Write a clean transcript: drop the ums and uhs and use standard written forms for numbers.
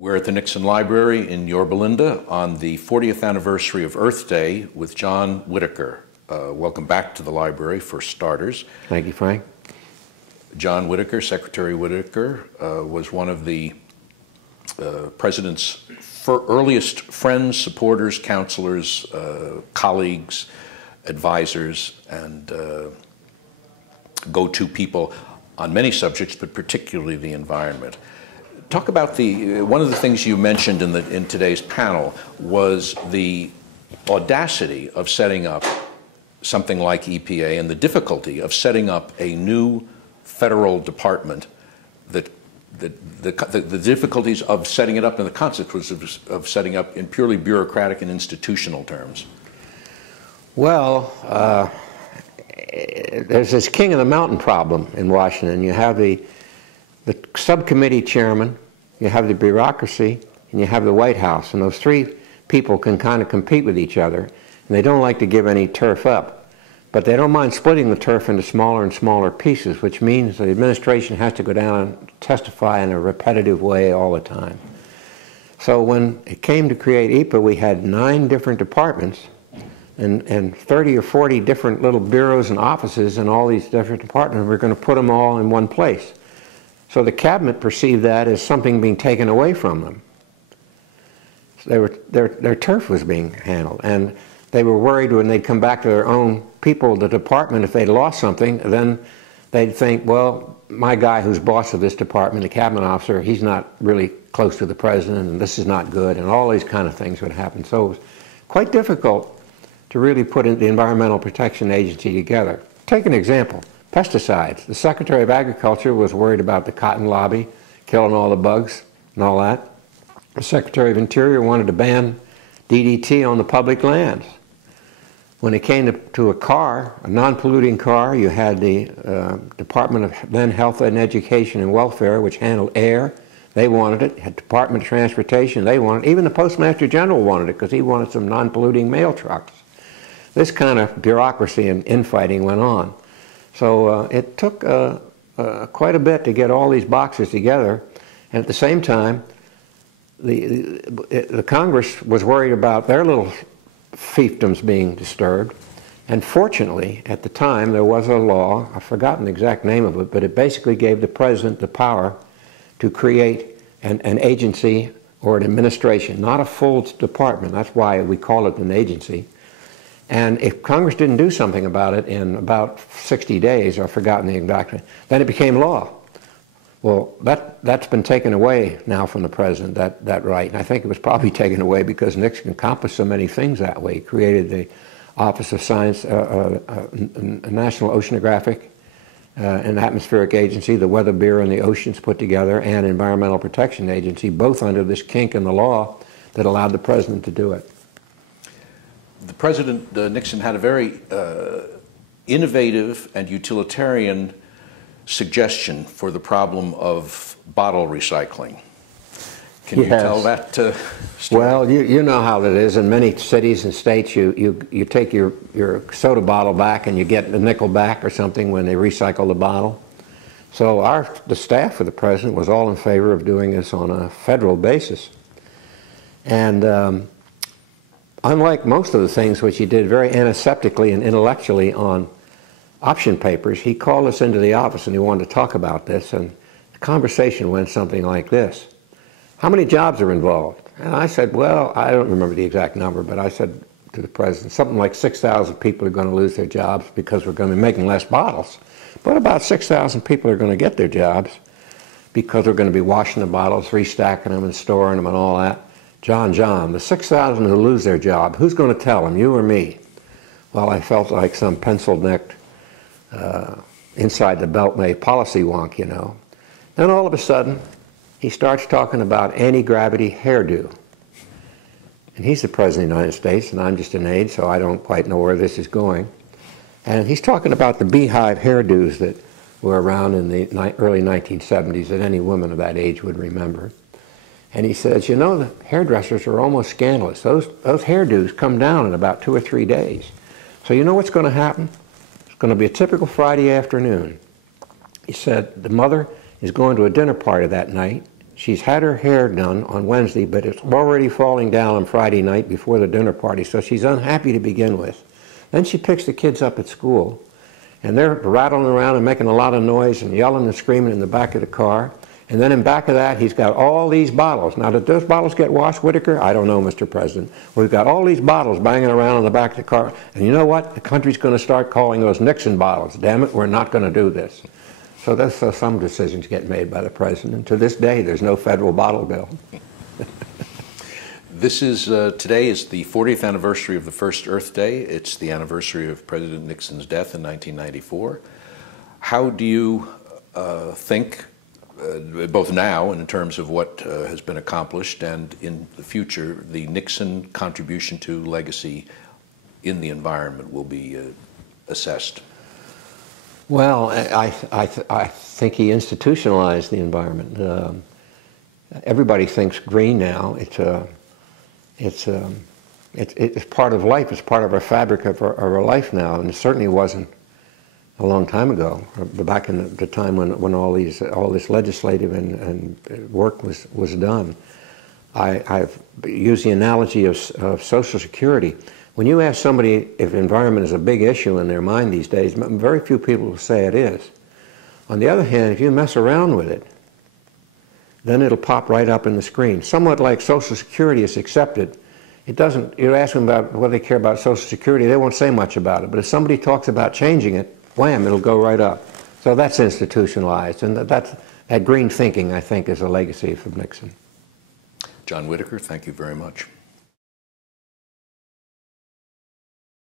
We're at the Nixon Library in Yorba Linda on the 40th anniversary of Earth Day with John Whitaker. Welcome back to the library, for starters. Thank you, Frank. John Whitaker, Secretary Whitaker, was one of the President's earliest friends, supporters, counselors, colleagues, advisors, and go-to people on many subjects, but particularly the environment. Talk about one of the things you mentioned in today's panel was the audacity of setting up something like EPA and the difficulty of setting up a new federal department, the difficulties of setting it up and the consequences of setting up in purely bureaucratic and institutional terms. Well, there's this king of the mountain problem in Washington. You have the subcommittee chairman, you have the bureaucracy, and you have the White House. And those three people can kind of compete with each other. And they don't like to give any turf up. But they don't mind splitting the turf into smaller and smaller pieces, which means the administration has to go down and testify in a repetitive way all the time. So when it came to create EPA, we had 9 different departments and 30 or 40 different little bureaus and offices in all these different departments. We're going to put them all in one place. So the cabinet perceived that as something being taken away from them. So their turf was being handled, and they were worried when they'd come back to their own people, the department, if they'd lost something, then they'd think, well, my guy who's boss of this department, the cabinet officer, he's not really close to the president, and this is not good, and all these kind of things would happen. So it was quite difficult to really put the Environmental Protection Agency together. Take an example. Pesticides. The Secretary of Agriculture was worried about the cotton lobby, killing all the bugs and all that. The Secretary of Interior wanted to ban DDT on the public lands. When it came to a car, a non-polluting car, you had the Department of then Health and Education and Welfare, which handled air. They wanted it. Had Department of Transportation, they wanted it. Even the Postmaster General wanted it because he wanted some non-polluting mail trucks. This kind of bureaucracy and infighting went on. So it took quite a bit to get all these boxes together, and at the same time, the Congress was worried about their little fiefdoms being disturbed. And fortunately, at the time, there was a law, I've forgotten the exact name of it, but it basically gave the president the power to create an agency or an administration, not a full department. That's why we call it an agency. And if Congress didn't do something about it in about 60 days, I've forgotten the exact, then it became law. Well, that's been taken away now from the president, that right. And I think it was probably taken away because Nixon encompassed so many things that way. He created the Office of Science, National Oceanographic and Atmospheric Agency, the Weather Bureau and the Oceans put together, and Environmental Protection Agency, both under this kink in the law that allowed the president to do it. The President Nixon had a very innovative and utilitarian suggestion for the problem of bottle recycling. Can you tell that story? Well, you know how it is. In many cities and states, you take your soda bottle back and you get a nickel back or something when they recycle the bottle. So the staff of the president was all in favor of doing this on a federal basis. And unlike most of the things which he did very antiseptically and intellectually on option papers, he called us into the office and he wanted to talk about this, and the conversation went something like this. How many jobs are involved? And I said, well, I don't remember the exact number, but I said to the president, something like 6,000 people are going to lose their jobs because we're going to be making less bottles. But about 6,000 people are going to get their jobs because we're going to be washing the bottles, restacking them and storing them and all that. John, the 6,000 who lose their job, who's going to tell them, you or me? Well, I felt like some pencil-necked, inside the beltway policy wonk, you know. Then all of a sudden, he starts talking about anti-gravity hairdo. And he's the President of the United States, and I'm just an aide, so I don't quite know where this is going. And he's talking about the beehive hairdos that were around in the early 1970s that any woman of that age would remember. And he says, you know, the hairdressers are almost scandalous. Those hairdos come down in about 2 or 3 days. So you know what's going to happen? It's going to be a typical Friday afternoon. He said the mother is going to a dinner party that night. She's had her hair done on Wednesday, but it's already falling down on Friday night before the dinner party, so she's unhappy to begin with. Then she picks the kids up at school, and they're rattling around and making a lot of noise and yelling and screaming in the back of the car. And then in back of that, he's got all these bottles. Now, did those bottles get washed, Whitaker? I don't know, Mr. President. We've got all these bottles banging around in the back of the car. And you know what? The country's going to start calling those Nixon bottles. Damn it, we're not going to do this. So that's some decisions get made by the president. To this day, there's no federal bottle bill. This is, today is the 40th anniversary of the first Earth Day. It's the anniversary of President Nixon's death in 1994. How do you think, both now in terms of what has been accomplished and in the future, the Nixon contribution to legacy in the environment will be assessed? Well, I think he institutionalized the environment. Everybody thinks green now. It's part of life. It's part of our fabric of our life now, and it certainly wasn't a long time ago, back in the time when all this legislative and work was done. I've used the analogy of Social Security. When you ask somebody if environment is a big issue in their mind these days, very few people will say it is. On the other hand, if you mess around with it, then it'll pop right up in the screen. Somewhat like Social Security is accepted. It doesn't, you ask them about whether they care about Social Security, they won't say much about it. But if somebody talks about changing it, wham, it'll go right up. So that's institutionalized. And that green thinking, I think, is a legacy from Nixon. John Whitaker, thank you very much.